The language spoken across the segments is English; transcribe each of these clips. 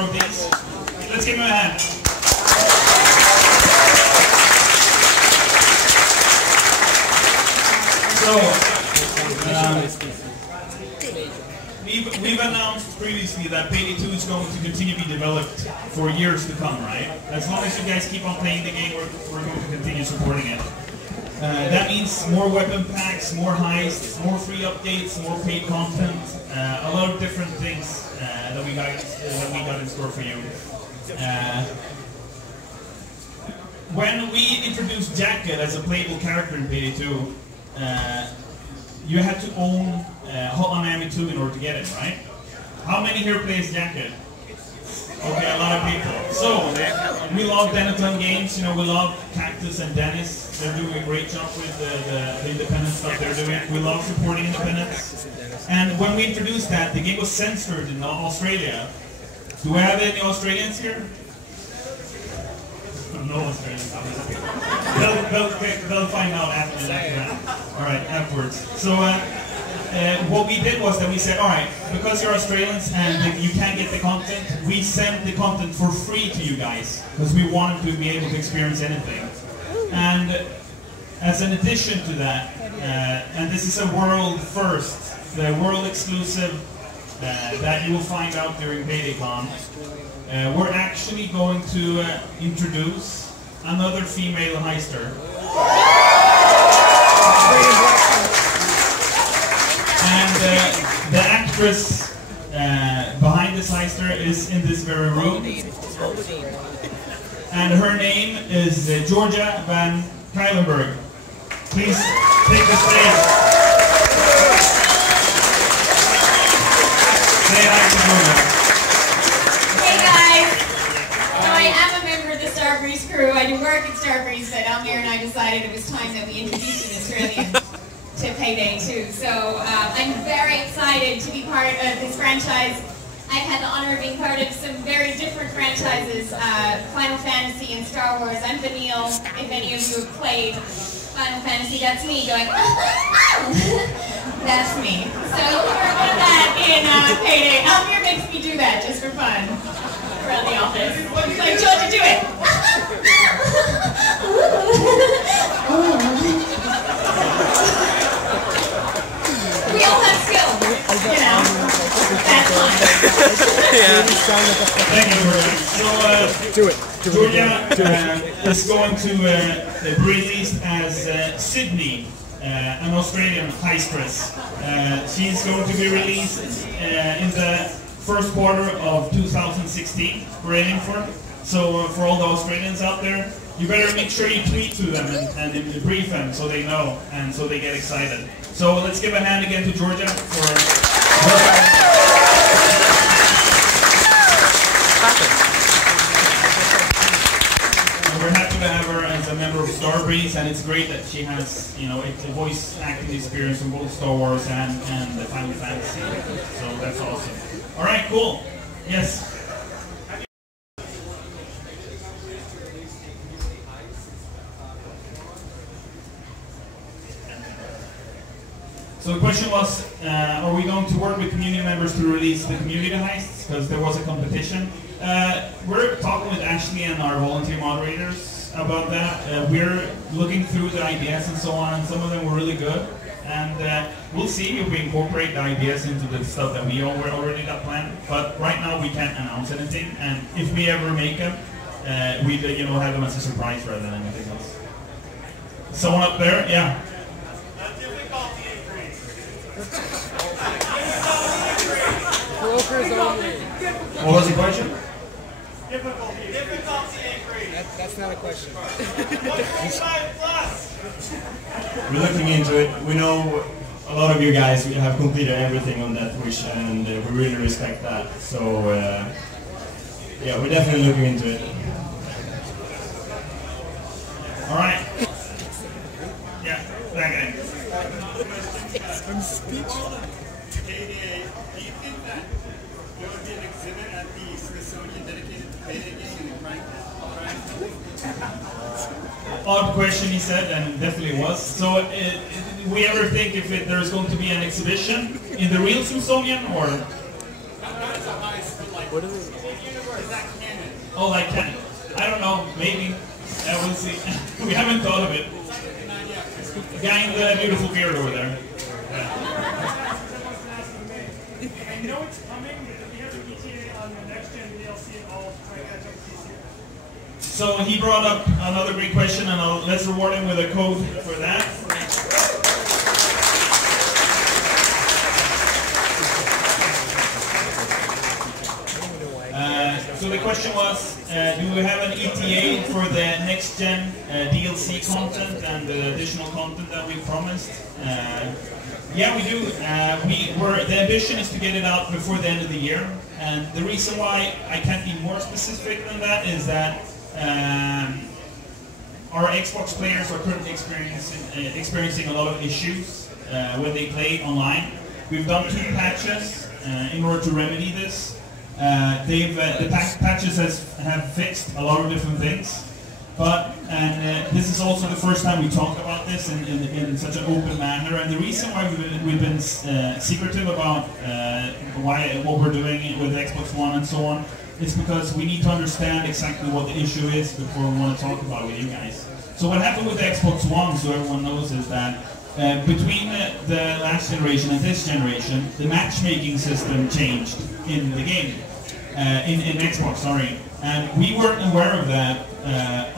more of these. Let's give him a hand. So, we've announced previously that Payday 2 is going to continue to be developed for years to come, right? As long as you guys keep on playing the game, we're going to continue supporting it. That means more weapon packs, more heists, more free updates, more paid content, a lot of different things that we got in store for you. When we introduced Jacket as a playable character in Payday 2, you had to own Hotline Miami 2 in order to get it, right? How many here plays Jacket? Okay, a lot of people. So, we love Denatone Games, you know, we love Cactus and Dennis. They're doing a great job with the independent stuff they're doing. We love supporting independents. And when we introduced that, the game was censored in Australia. Do we have any Australians here? No Australians. They'll find out after that. Alright, afterwards. So, what we did was that we said, alright, because you're Australians and you can't get the content, we send the content for free to you guys, because we wanted to be able to experience anything. And as an addition to that, and this is a world first, the world exclusive that you will find out during PaydayCon, we're actually going to introduce another female heister. And the actress behind this heister is in this very room. And her name is Georgia Van Kylenberg. Please take the stage. Say hi to Georgia. Hey guys! So I am a member of the Starbreeze crew. I do work at Starbreeze, but Elmir and I decided it was time that we introduced an Australian to Payday 2. So I'm very excited to be part of this franchise. I've had the honor of being part of some very different franchises, Final Fantasy and Star Wars. I'm Vanille. If any of you have played Final Fantasy, that's me going, that's me. So you'll hear about that in Payday. Elmir makes me do that just for fun around the office. He's like, Georgia, do it. We all have skill, you know. That's fine. Thank you, Georgia. So, Georgia is going to be released as Sydney, an Australian heistress. She's going to be released in the first quarter of 2016. We're aiming for. So, for all the Australians out there, you better make sure you tweet to them and brief them so they know and so they get excited. So let's give a hand again to Georgia for we're happy to have her as a member of Starbreeze, and it's great that she has, you know, a voice acting experience in both Star Wars and the Final Fantasy. So that's awesome. All right, cool. Yes. So the question was, are we going to work with community members to release the community heists? Because there was a competition. We're talking with Ashley and our volunteer moderators about that. We're looking through the ideas and so on, and some of them were really good. And we'll see if we incorporate the ideas into the stuff that we already got planned. But right now we can't announce anything. And if we ever make them, we have them as a surprise rather than anything else. Someone up there, yeah. What was the question? Difficulty increase. That's not a question. We're looking into it. We know a lot of you guys have completed everything on that wish, and we really respect that. So, yeah, we're definitely looking into it. All right. Yeah, back in. I'm speechless. Do you think that there would be an exhibit at the Smithsonian dedicated to Payday game in the Frank? Odd question, he said, and it definitely was. So, we ever think if there's going to be an exhibition in the real Smithsonian, or? Not as a heist, but like What is it? Oh, like canon. I don't know, maybe. We'll see. We haven't thought of it. The guy in the beautiful beard over there. I know it's coming, but we have a GTA on the next gen DLC and all trying to catch up to PC. So he brought up another great question, and let's reward him with a code for that. So the question was, do we have an ETA for the next gen DLC content and the additional content that we promised? Yeah, we do. The ambition is to get it out before the end of the year, and the reason why I can't be more specific than that is that our Xbox players are currently experiencing a lot of issues when they play online. We've done 2 patches in order to remedy this. The patches have fixed a lot of different things, but this is also the first time we talk about this in such an open manner. And the reason why we've been secretive about what we're doing with Xbox One and so on is because we need to understand exactly what the issue is before we want to talk about it with you guys. So what happened with the Xbox One, so everyone knows, is that between the last generation and this generation, the matchmaking system changed in the game. In Xbox, sorry, and we weren't aware of that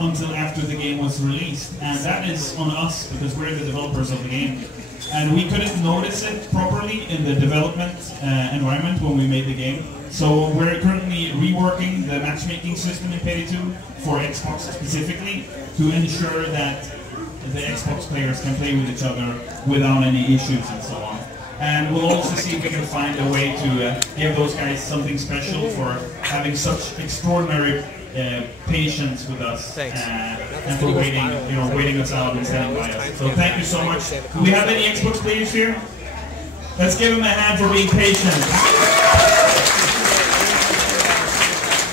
until after the game was released, and that is on us because we're the developers of the game, and we couldn't notice it properly in the development environment when we made the game. So we're currently reworking the matchmaking system in Payday 2 for Xbox specifically to ensure that the Xbox players can play with each other without any issues and so on. And we'll also see if we can find a way to give those guys something special for having such extraordinary patience with us and for waiting us out and standing by us. So thank you so much. Do we have any Xbox players here? Let's give them a hand for being patient.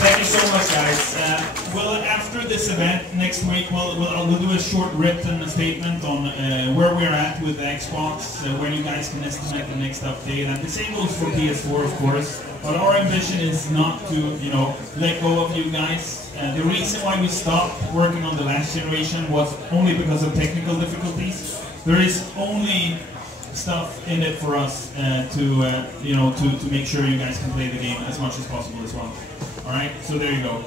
Thank you so much, guys. After this event next week, we'll do a short written statement on where we're at with the Xbox, where you guys can estimate the next update, and the same goes for PS4, of course. But our ambition is not to, let go of you guys. The reason why we stopped working on the last generation was only because of technical difficulties. There is only stuff in it for us to make sure you guys can play the game as much as possible as well. All right, so there you go.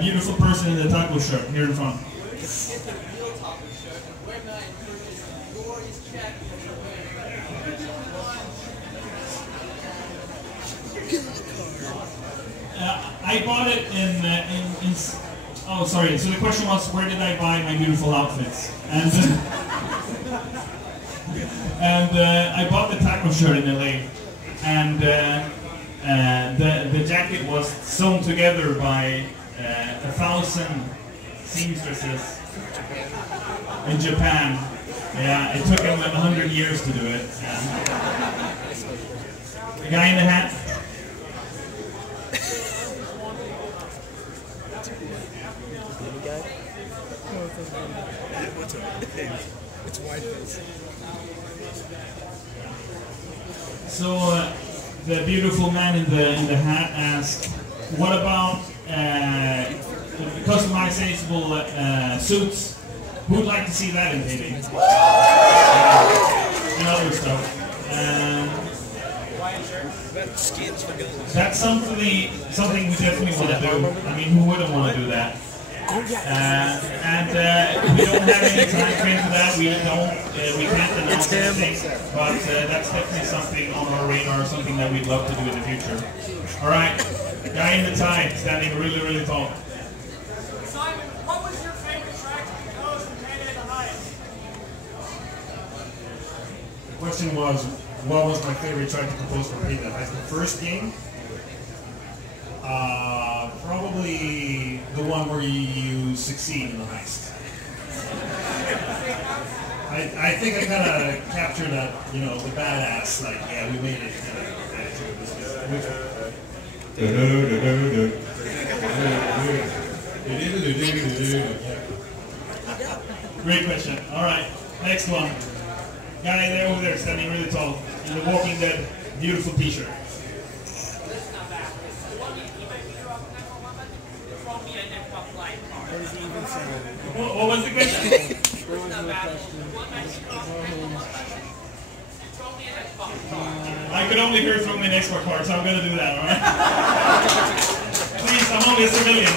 Beautiful person in the taco shirt here in front. I bought it in oh, sorry. So the question was, where did I buy my beautiful outfits? And I bought the taco shirt in LA, and the jacket was sewn together by 1,000 seamstresses in Japan. Yeah, it took them 100 years to do it. The guy in the hat. It's white face. So the beautiful man in the hat asked, "What about customizable suits? Who'd like to see that in Payday?" And other stuff. That's something we definitely want to do. I mean, who wouldn't want to do that? We don't have any time frame for that. We can't announce anything, but that's definitely something on our radar, something that we'd love to do in the future. All right, guy in the tie, standing really, really tall. Simon, what was your favorite track to compose from Payday the Highest? The question was, what was my favorite track to compose for Payday the Highest? The first game? Probably the one where you succeed in the heist. I think I kind of captured that, the badass, like, yeah, we made it kind of attitude. Great question. All right, next one. Guy there over there, standing really tall, in the Walking Dead beautiful t-shirt. What was the question? I could only hear from an export card, so I'm gonna do that, alright? Please, I'm only a civilian.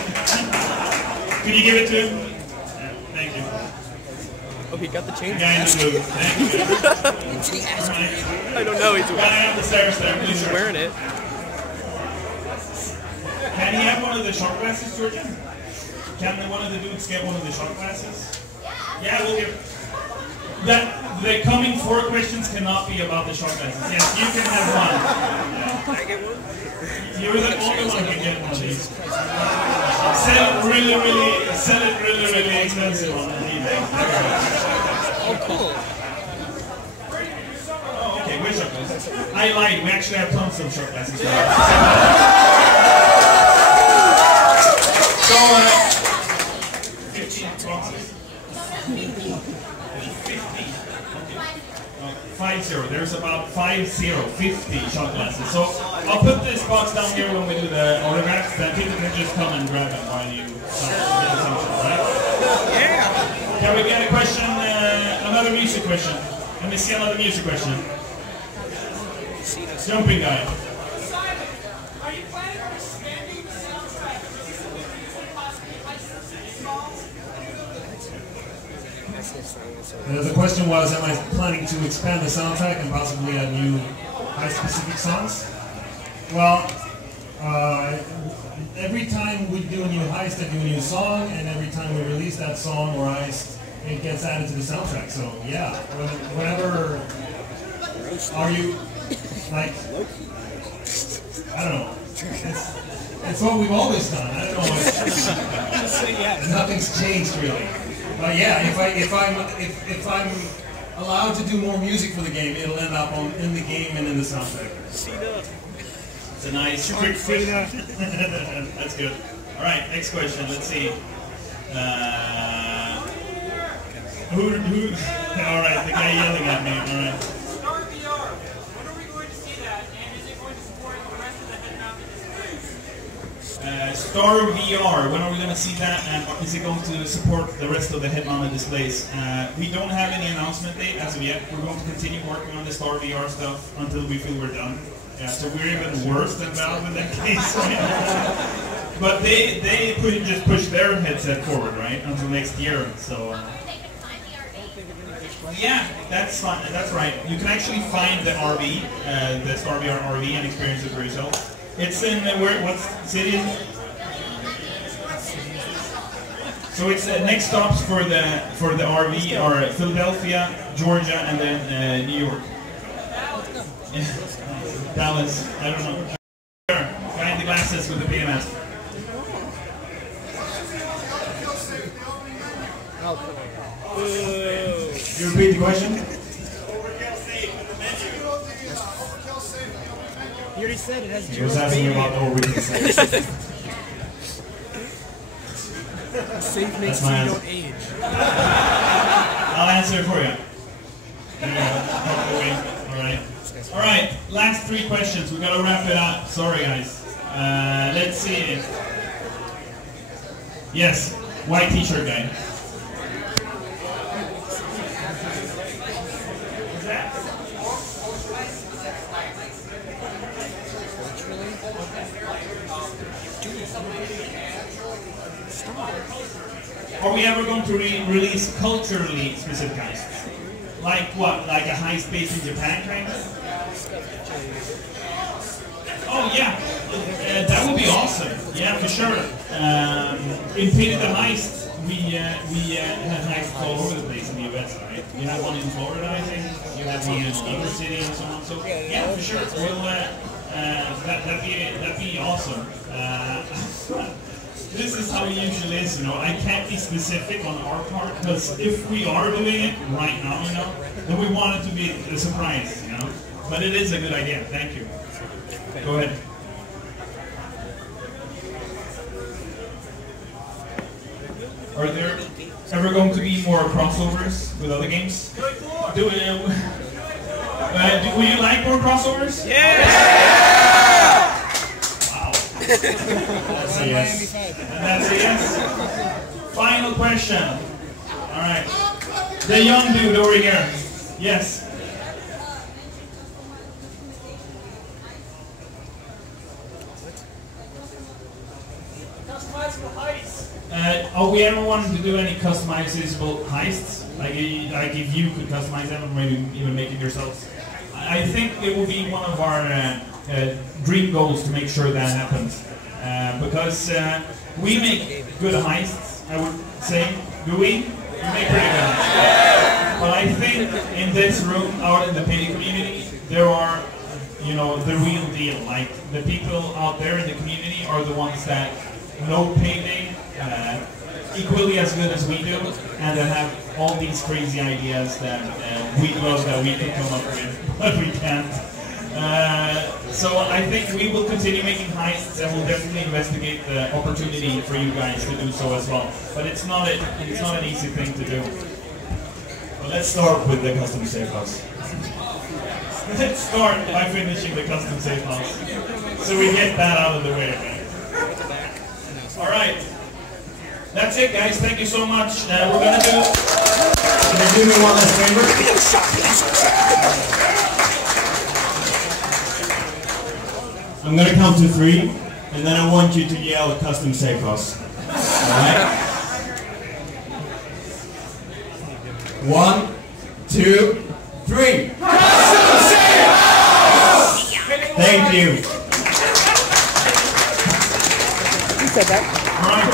Can you give it to him? Yeah, thank you. Oh, he got the chain. Guy in the blue. Thank you. Alright. I don't know. He's Guy on the stairs there, please. Sir. wearing it. Can he have one of the shot glasses, Georgia? Can one of the dudes get one of the shot glasses? Yeah, we'll give. That the coming 4 questions cannot be about the shot glasses. Yes, you can have one. Yeah. Can I get one? You're the only one who can get one of these. Sell it really expensive on eBay. Oh, cool. Oh, okay, which shot glasses? I lied. We actually have tons of shot glasses. So, 15 boxes. 50. There's about 50 shot glasses. So I'll put this box down here when we do the autographs. Then people can just come and grab them while you sign the assumption, right? Yeah. Can we get a question? Another music question. Let me see another music question. Jumping guy. Simon, are you planning on expanding the soundtrack? Possibly The question was, am I planning to expand the soundtrack and possibly add new heist-specific songs? Well, every time we do a new heist, I do a new song, and every time we release that song or heist, it gets added to the soundtrack. So yeah, whenever are you like, I don't know. It's what we've always done. I don't know. Nothing's changed really. But yeah, if I'm allowed to do more music for the game, it'll end up in the game and in the soundtrack. It's a nice quick question. That's good. All right, next question. Let's see. Who? All right, the guy yelling at me. All right. Star VR. When are we going to see that? And is it going to support the rest of the head-mounted displays? Star VR. When are we going to see that? And is it going to support the rest of the head-mounted displays? We don't have any announcement date as of yet. We're going to continue working on the Star VR stuff until we feel we're done. Yeah, so we're even worse than Valve in that case. But they just push their headset forward, right, until next year. So. Yeah, that's fine. That's right. You can actually find the RV, the Star VR RV, and experience it for yourself. It's in what city is it? So it's next stops for the RV are Philadelphia, Georgia, and then New York. Yeah. Dallas. I don't know. Guy in the glasses with the PMS. You repeat the question? You already said it has He was asking about overkill safe. Safe makes That's my you answer. don't age. I'll answer it for you. All right, last 3 questions. We gotta wrap it up. Sorry, guys. Let's see. Yes, white T-shirt guy. Are we ever going to release culturally specific heists? Like what? Like a heist based in Japan, kind of? Oh yeah, that would be awesome. Yeah, for sure. In Peter the Heist, we have heists all over the place in the US, right? You have one in Florida, I think. You have one in another city and so on. So yeah, for sure. We'll that'd be awesome. This is how it usually is, you know. I can't be specific on our part, because if we are doing it right now, you know, then we want it to be a surprise, you know. But it is a good idea. Thank you. Go ahead. Are there ever going to be more crossovers with other games? Will you like more crossovers? Yeah! Wow. That's a yes. That's a yes. Final question. All right. The young dude over here. Yes. Customizable heists. Are we ever wanting to do any customizable heists? Like if you could customize them or maybe even make it yourselves? I think it will be one of our dream goals to make sure that happens. Because we make good heists, I would say. Do we? We make pretty good heists. But I think in this room, out in the payday community, there are, you know, the real deal. Like, the people out there in the community are the ones that know payday equally as good as we do, and that have all these crazy ideas that we love that we can come up with, but we can't. So I think we will continue making heists, and we'll definitely investigate the opportunity for you guys to do so as well. But it's not an easy thing to do. Well, let's start with the custom safe house. Let's start by finishing the custom safe house, so we get that out of the way. All right. That's it, guys. Thank you so much. We're gonna do. Can you do me one last favor? I'm gonna count to 3, and then I want you to yell custom safe house. Alright? 1, 2, 3. Custom safe house! Thank you. Who said that? All right.